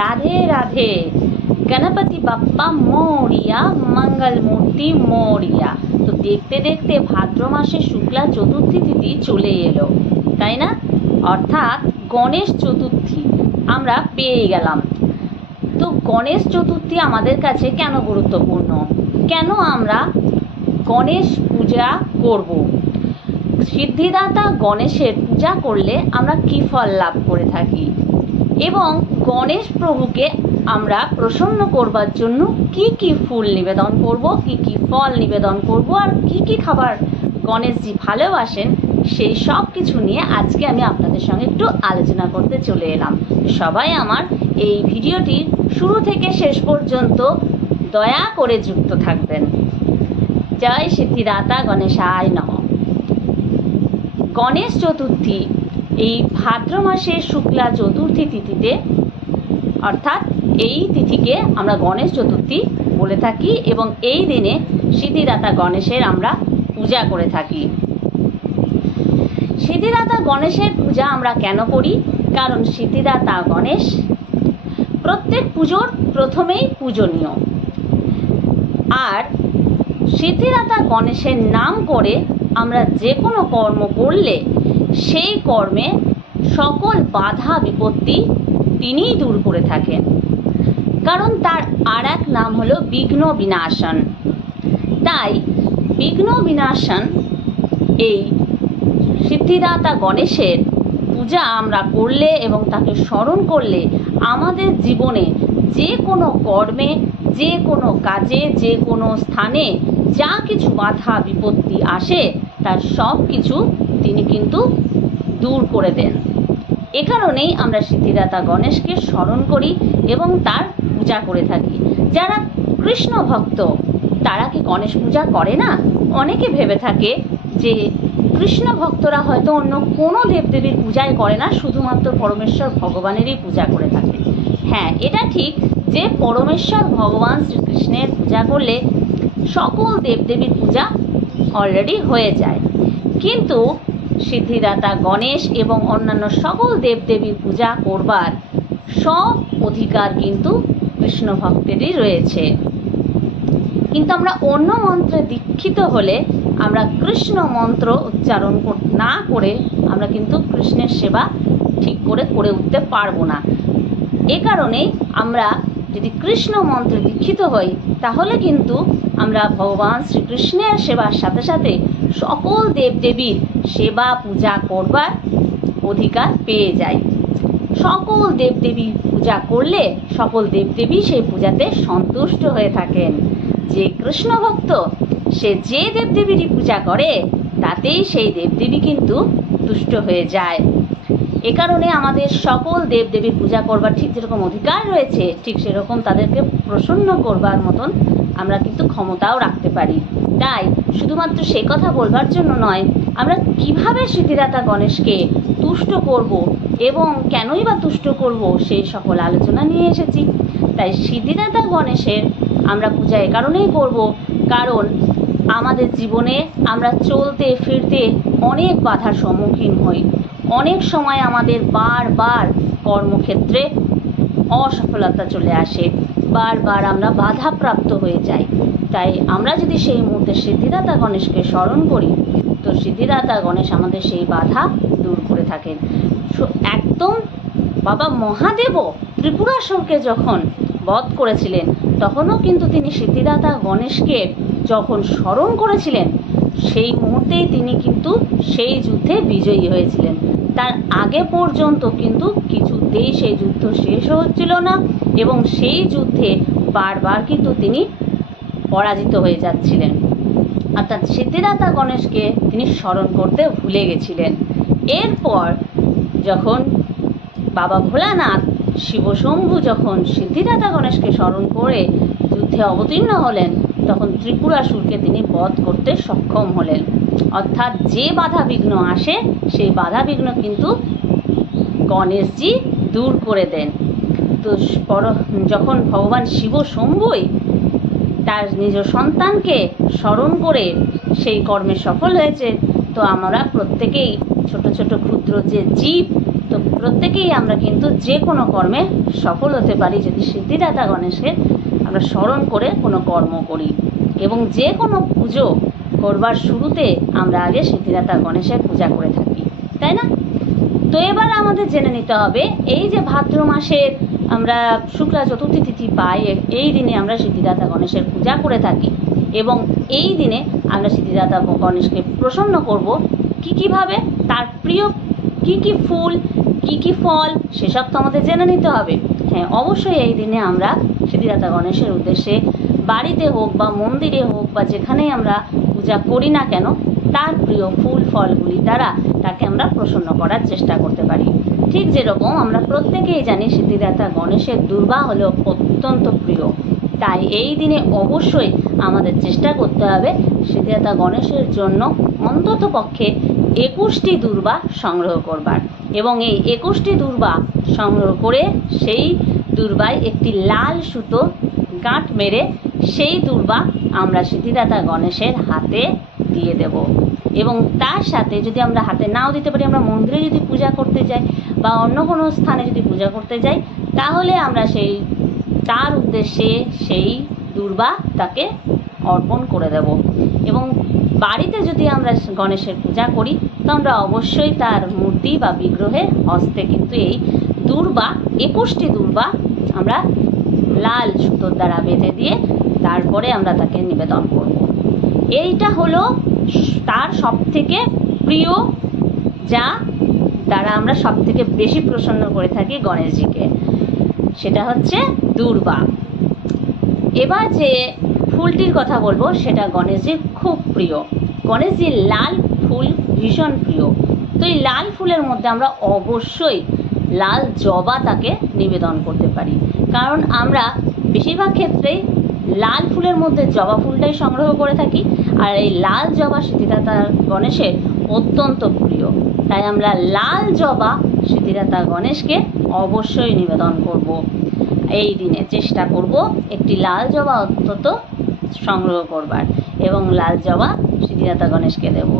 राधे राधे। गणपति बाप्पा मोरिया, मंगल मूर्ति मोरिया। तो देखते देखते भाद्र मासे शुक्ला चतुर्थी तिथि चले एलो, ताई ना? अर्थात गणेश चतुर्थी আমরা পেয়ে গেলাম। তো গণেশ চতুর্থী আমাদের কাছে কেন গুরুত্বপূর্ণ, কেন আমরা গণেশ পূজা করব? সিদ্ধিদাতা গণেশের পূজা করলে আমরা কি ফল লাভ করে থাকি এবং গণেশ প্রভুকে আমরা প্রসন্ন করবার জন্য কি কি ফুল নিবেদন করব, কি কি ফল নিবেদন করব, আর কি কি খাবার গণেশজি ভালোবাসেন, সেই সব কিছু নিয়ে আজকে আমি আপনাদের সঙ্গে একটু আলোচনা করতে চলে এলাম। সবাই আমার এই ভিডিওটি শুরু থেকে শেষ পর্যন্ত দয়া করে যুক্ত থাকবেন। জয় সিদ্ধিদাতা গণেশায় নমঃ। গণেশ চতুর্থী এই ভাদ্র মাসের শুক্লা চতুর্থী তিথিতে, অর্থাৎ এই তিথিকে আমরা গণেশ চতুর্থী বলে থাকি এবং এই দিনে সিদ্ধিদাতা গণেশের আমরা পূজা করে থাকি। সিদ্ধিদাতা গণেশের পূজা আমরা কেন করি? কারণ সিদ্ধিদাতা গণেশ প্রত্যেক পুজোর প্রথমেই পূজনীয়, আর সিদ্ধিদাতা গণেশের নাম করে আমরা যে কোনো কর্ম করলে সেই কর্মে সকল বাধা বিপত্তি তিনিই দূর করে থাকেন। কারণ তার আর এক নাম হলো বিঘ্ন বিনাশন। তাই বিঘ্ন বিনাশন এই সিদ্ধিদাতা গণেশের পূজা আমরা করলে এবং তাকে স্মরণ করলে আমাদের জীবনে যে কোনো কর্মে, যে কোনো কাজে, যে কোনো স্থানে যা কিছু বাধা বিপত্তি আসে তার সব কিছু তিনি কিন্তু দূর করে দেন। এ কারণেই আমরা সিদ্ধিদাতা গণেশকে স্মরণ করি এবং তার পূজা করে থাকি। যারা কৃষ্ণ ভক্ত তারা কি গণেশ পূজা করে না? অনেকে ভেবে থাকে যে কৃষ্ণ ভক্তরা হয়তো অন্য কোনো দেবদেবীর পূজাই করে না, শুধুমাত্র পরমেশ্বর ভগবানেরই পূজা করে থাকে। হ্যাঁ, এটা ঠিক যে পরমেশ্বর ভগবান শ্রীকৃষ্ণের পূজা করলে সকল দেবদেবীর পূজা অলরেডি হয়ে যায়, কিন্তু সিদ্ধিদাতা গণেশ এবং অন্যান্য সকল দেবদেবীর পূজা করবার সব অধিকার কিন্তু কৃষ্ণ ভক্তেরই রয়েছে। কিন্তু আমরা অন্য মন্ত্রে দীক্ষিত হলে আমরা কৃষ্ণ মন্ত্র উচ্চারণ না করে আমরা কিন্তু কৃষ্ণের সেবা ঠিক করে উঠতে পারবো না। এ কারণেই আমরা যদি কৃষ্ণ মন্ত্রে দীক্ষিত হই তাহলে কিন্তু আমরা ভগবান শ্রীকৃষ্ণের সেবার সাথে সাথে সকল দেবদেবীর সেবা পূজা করবার অধিকার পেয়ে যাই। সকল দেবদেবীর পূজা করলে সকল দেবদেবী সেই পূজাতে সন্তুষ্ট হয়ে থাকেন। যে কৃষ্ণ ভক্ত সে যে দেবদেবীরই পূজা করে তাতেই সেই দেবদেবী কিন্তু তুষ্ট হয়ে যায়। এ কারণে আমাদের সকল দেবদেবীর পূজা করবার ঠিক যেরকম অধিকার রয়েছে, ঠিক সেরকম তাদেরকে প্রসন্ন করবার মতন আমরা কিন্তু ক্ষমতাও রাখতে পারি। তাই শুধুমাত্র সে কথা বলবার জন্য নয়, আমরা কিভাবে সিদ্ধিদাতা গণেশকে তুষ্ট করব এবং কেনই বা তুষ্ট করব সেই সকল আলোচনা নিয়ে এসেছি। তাই সিদ্ধিদাতা গণেশের আমরা পূজা এ কারণেই করব, কারণ আমাদের জীবনে আমরা চলতে ফিরতে অনেক বাধার সম্মুখীন হই। অনেক সময় আমাদের বারবার কর্মক্ষেত্রে অসফলতা চলে আসে, বারবার আমরা বাধাপ্রাপ্ত হয়ে যাই। তাই আমরা যদি সেই মুহূর্তে সিদ্ধিদাতা গণেশকে স্মরণ করি তো সিদ্ধিদাতা গণেশ আমাদের সেই বাধা দূর করে থাকেন। একদম বাবা মহাদেবও ত্রিপুরাসুরকে যখন বধ করেছিলেন তখনও কিন্তু তিনি সিদ্ধিদাতা গণেশকে যখন স্মরণ করেছিলেন সেই মুহূর্তেই তিনি কিন্তু সেই যুদ্ধে বিজয়ী হয়েছিলেন। তার আগে পর্যন্ত কিন্তু কিছুতেই সেই যুদ্ধ শেষ হচ্ছিল না এবং সেই যুদ্ধে বারবার কিন্তু তিনি পরাজিত হয়ে যাচ্ছিলেন। অর্থাৎ সিদ্ধিদাতা গণেশকে তিনি স্মরণ করতে ভুলে গেছিলেন। এরপর যখন বাবা ভোলানাথ শিবশম্ভু যখন সিদ্ধিদাতা গণেশকে স্মরণ করে যুদ্ধে অবতীর্ণ হলেন তখন ত্রিপুরাসুরকে তিনি বধ করতে সক্ষম হলেন। অর্থাৎ যে বাধা বিঘ্ন আসে সেই বাধা বিঘ্ন কিন্তু গণেশজি দূর করে দেন। তো যখন ভগবান শিবশম্ভুই তার নিজ সন্তানকে স্মরণ করে সেই কর্মে সফল হয়েছে, তো আমরা প্রত্যেকেই ছোট ছোট ক্ষুদ্র যে জীব, তো প্রত্যেকেই আমরা কিন্তু যে কোনো কর্মে সফল হতে পারি যদি সিদ্ধিদাতা গণেশকে আমরা স্মরণ করে কোনো কর্ম করি। এবং যে কোনো পুজো করবার শুরুতে আমরা আগে সিদ্ধিদাতা গণেশের পূজা করে থাকি, তাই না? তো এবার আমাদের জেনে নিতে হবে, এই যে ভাদ্র মাসের আমরা শুক্লা চতুর্থী তিথি পাই, এই দিনে আমরা সিদ্ধিদাতা গণেশের পূজা করে থাকি এবং এই দিনে আমরা সিদ্ধিদাতা গণেশকে প্রসন্ন করব কীভাবে, তার প্রিয় কি ফুল কি ফল সেসব তো আমাদের জেনে নিতে হবে। হ্যাঁ, অবশ্যই এই দিনে আমরা সিদ্ধিদাতা গণেশের উদ্দেশ্যে বাড়িতে হোক বা মন্দিরে হোক বা যেখানেই আমরা পূজা করি না কেন তার প্রিয় ফুল ফলগুলি দ্বারা তাকে আমরা প্রসন্ন করার চেষ্টা করতে পারি। ঠিক যেরকম আমরা প্রত্যেকেই জানি সিদ্ধিদাতা গণেশের দুর্বা হলো অত্যন্ত প্রিয়, তাই এই দিনে অবশ্যই আমাদের চেষ্টা করতে হবে সিদ্ধিদাতা গণেশের জন্য অন্তত পক্ষে 21টি দুর্বা সংগ্রহ করবার এবং এই 21টি দুর্বা সংগ্রহ করে সেই দুর্বায় একটি লাল সুতো গাঁট মেরে সেই দুর্বা আমরা সিদ্ধিদাতা গণেশের হাতে দিয়ে দেব। এবং তার সাথে যদি আমরা হাতে নাও দিতে পারি, আমরা মন্দিরে যদি পূজা করতে যাই বা অন্য কোনো স্থানে যদি পূজা করতে যাই, তাহলে আমরা তার উদ্দেশ্যে সেই দুর্বা তাকে অর্পণ করে দেব। এবং বাড়িতে যদি আমরা গণেশের পূজা করি তো আমরা অবশ্যই তার মূর্তি বা বিগ্রহের হস্তে কিন্তু এই দুর্বা 21টি দুর্বা আমরা লাল সুতোর দ্বারা বেঁধে দিয়ে তারপরে আমরা তাকে নিবেদন করব। এইটা হলো তার সবথেকে প্রিয়, যা দ্বারা আমরা সবথেকে বেশি প্রসন্ন করে থাকি গণেশজিকে, সেটা হচ্ছে দুর্বা। এবার যে ফুলটির কথা বলবো সেটা গণেশজির খুব প্রিয়। গণেশজির লাল ফুল ভীষণ প্রিয়, তো এই লাল ফুলের মধ্যে আমরা অবশ্যই লাল জবা তাকে নিবেদন করতে পারি, কারণ আমরা বেশিরভাগ ক্ষেত্রেই লাল ফুলের মধ্যে জবা ফুলটাই সংগ্রহ করে থাকি আর এই লাল জবা সিদ্ধিদাতা গণেশের অত্যন্ত প্রিয়, তাই আমরা লাল জবা সিদ্ধিদাতা গণেশকে অবশ্যই নিবেদন করব। এই দিনে চেষ্টা করব একটি লাল জবা অন্তত সংগ্রহ করবার এবং লাল জবা সিদ্ধিদাতা গণেশকে দেব।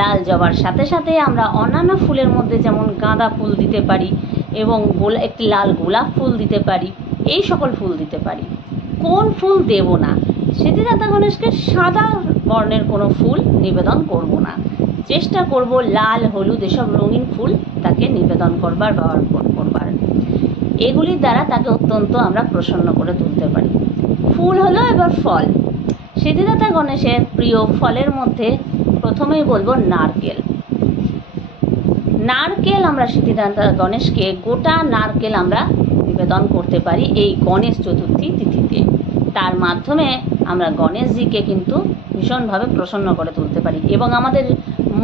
লাল জবার সাথে সাথে আমরা অন্যান্য ফুলের মধ্যে যেমন গাঁদা ফুল দিতে পারি এবং একটি লাল গোলাপ ফুল দিতে পারি, এই সকল ফুল দিতে পারি। কোন ফুল দেব না, সিদ্ধিদাতা গণেশকে সাদা বর্ণের কোনো ফুল নিবেদন করব না, চেষ্টা করব লাল হলুদ এসব রঙিন ফুল তাকে নিবেদন করবার বা অর্পণ করবার। এগুলির দ্বারা তাকে অত্যন্ত আমরা প্রসন্ন করে তুলতে পারি। ফুল হলো এবার ফল। সিদ্ধিদাতা গণেশের প্রিয় ফলের মধ্যে প্রথমেই বলবো নারকেল। নারকেল আমরা সিদ্ধিদাতা গণেশকে গোটা নারকেল আমরা নিবেদন করতে পারি এই গণেশ চতুর্থী তিথিতে। তার মাধ্যমে আমরা গণেশজিকে কিন্তু ভীষণভাবে প্রসন্ন করে তুলতে পারি এবং আমাদের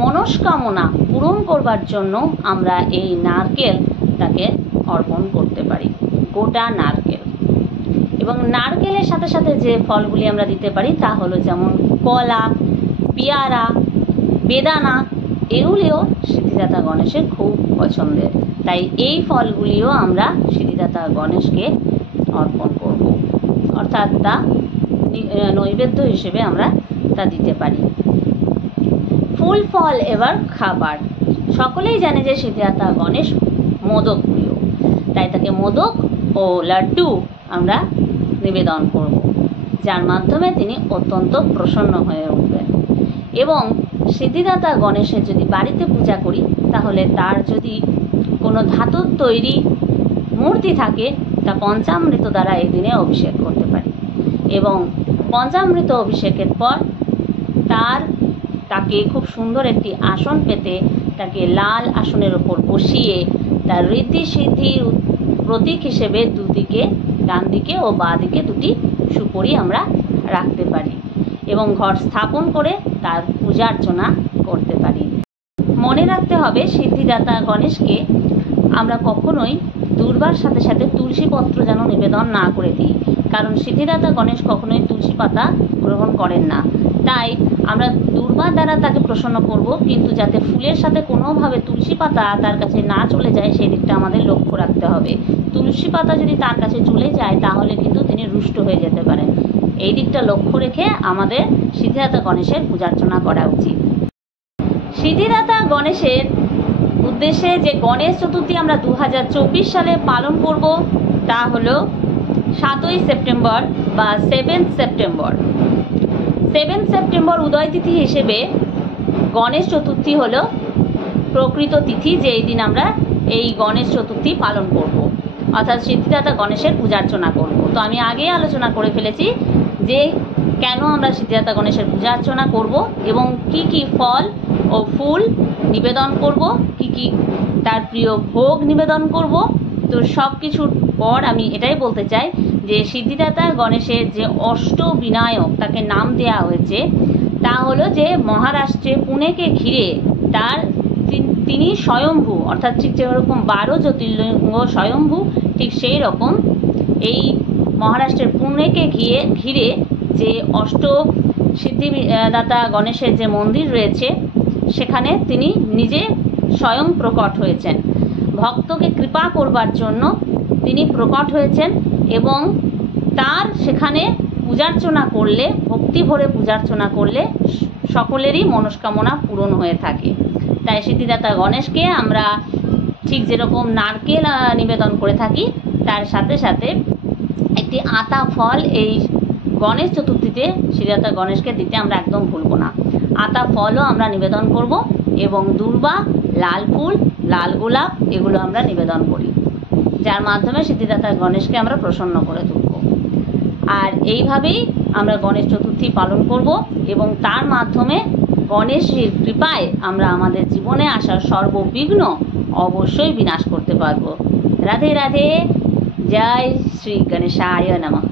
মনস্কামনা পূরণ করবার জন্য আমরা এই নারকেল তাকে অর্পণ করতে পারি, গোটা নারকেল। এবং নারকেলের সাথে সাথে যে ফলগুলি আমরা দিতে পারি তা হলো যেমন কলা, পেয়ারা, বেদানা, এগুলিও সিদ্ধিদাতা গণেশের খুব পছন্দের, তাই এই ফলগুলিও আমরা সিদ্ধিদাতা গণেশকে অর্পণ করব, অর্থাৎ তা নৈবেদ্য হিসেবে আমরা তা দিতে পারি। ফুল ফল এবার খাবার। সকলেই জানে যে সিদ্ধিদাতা গণেশ মোদক প্রিয়, তাই তাকে মোদক ও লাড্ডু আমরা নিবেদন করব, যার মাধ্যমে তিনি অত্যন্ত প্রসন্ন হয়ে উঠবেন। এবং সিদ্ধিদাতা গণেশের যদি বাড়িতে পূজা করি তাহলে তার যদি কোনো ধাতুর তৈরি মূর্তি থাকে তা পঞ্চামৃত দ্বারা এই দিনে অভিষেক করতে পারি এবং পঞ্চামৃত অভিষেকের পর তাকে খুব সুন্দর একটি আসন পেতে তাকে লাল আসনের ওপর বসিয়ে তার ঋদ্ধি সিদ্ধির প্রতীক হিসেবে দুদিকে, ডান দিকে ও বাঁ দিকে দুটি সুপরি আমরা রাখতে পারি এবং ঘর স্থাপন করে তার পূজার্চনা করতে পারি। মনে রাখতে হবে সিদ্ধিদাতা গণেশকে আমরা কখনোই দুর্বার সাথে সাথে তুলসী পত্র যেন নিবেদন না করে দিই, কারণ সিদ্ধিদাতা গণেশ কখনোই তুলসী পাতা গ্রহণ করেন না। তাই আমরা দুর্বার দ্বারা তাকে প্রসন্ন করব, কিন্তু যাতে ফুলের সাথে কোনোভাবে তুলসী পাতা তার কাছে না চলে যায় সেই দিকটা আমাদের লক্ষ্য রাখতে হবে। তুলসী পাতা যদি তার কাছে চলে যায় তাহলে কিন্তু তিনি রুষ্ট হয়ে যেতে পারেন। এই দিকটা লক্ষ্য রেখে আমাদের সিদ্ধিদাতা গণেশের পূজার্চনা করা উচিত। সিদ্ধিদাতা গণেশের উদ্দেশ্যে যে গণেশ চতুর্থী আমরা 2024 সালে পালন করব তা হলো 7ই সেপ্টেম্বর বা 7th সেপ্টেম্বর। 7th সেপ্টেম্বর উদয় তিথি হিসেবে গণেশ চতুর্থী হলো প্রকৃত তিথি, যে এই দিন আমরা এই গণেশ চতুর্থী পালন করব, অর্থাৎ সিদ্ধিদাতা গণেশের পূজার্চনা করব। তো আমি আগেই আলোচনা করে ফেলেছি যে কেন আমরা সিদ্ধিদাতা গণেশের পূজা অর্চনা করব এবং কি কি ফল ও ফুল নিবেদন করব, কি কি তার প্রিয় ভোগ নিবেদন করব। তো সব কিছুর পর আমি এটাই বলতে চাই যে সিদ্ধিদাতা গণেশের যে অষ্টবিনায়ক তাকে নাম দেওয়া হয়েছে তা হলো যে মহারাষ্ট্রে পুনেকে ঘিরে তার তিনি স্বয়ম্ভু, অর্থাৎ ঠিক যেরকম 12 জ্যোতির্লিঙ্গ স্বয়ম্ভু, ঠিক সেই রকম এই মহারাষ্ট্রের পুনেকে ঘিরে যে অষ্ট সিদ্ধিদাতা গণেশের যে মন্দির রয়েছে সেখানে তিনি নিজে স্বয়ং প্রকট হয়েছেন। ভক্তকে কৃপা করবার জন্য তিনি প্রকট হয়েছেন এবং তার সেখানে পূজার্চনা করলে, ভক্তি ভরে পূজার্চনা করলে সকলেরই মনস্কামনা পূরণ হয়ে থাকে। তাই সিদ্ধিদাতা গণেশকে আমরা ঠিক যেরকম নারকেল নিবেদন করে থাকি, তার সাথে সাথে একটি আতা ফল এই গণেশ চতুর্থীতে সিদ্ধিদাতা গণেশকে দিতে আমরা একদম ভুলব না। আতা ফলও আমরা নিবেদন করব এবং দূর্বা, লাল ফুল, লাল গোলাপ এগুলো আমরা নিবেদন করি, যার মাধ্যমে সিদ্ধিদাতা গণেশকে আমরা প্রসন্ন করে তুলব। আর এইভাবেই আমরা গণেশ চতুর্থী পালন করব এবং তার মাধ্যমে গণেশের কৃপায় আমরা আমাদের জীবনে আসা সর্ববিঘ্ন অবশ্যই বিনাশ করতে পারব। রাধে রাধে, জয় শ্রী গণেশায় নমঃ।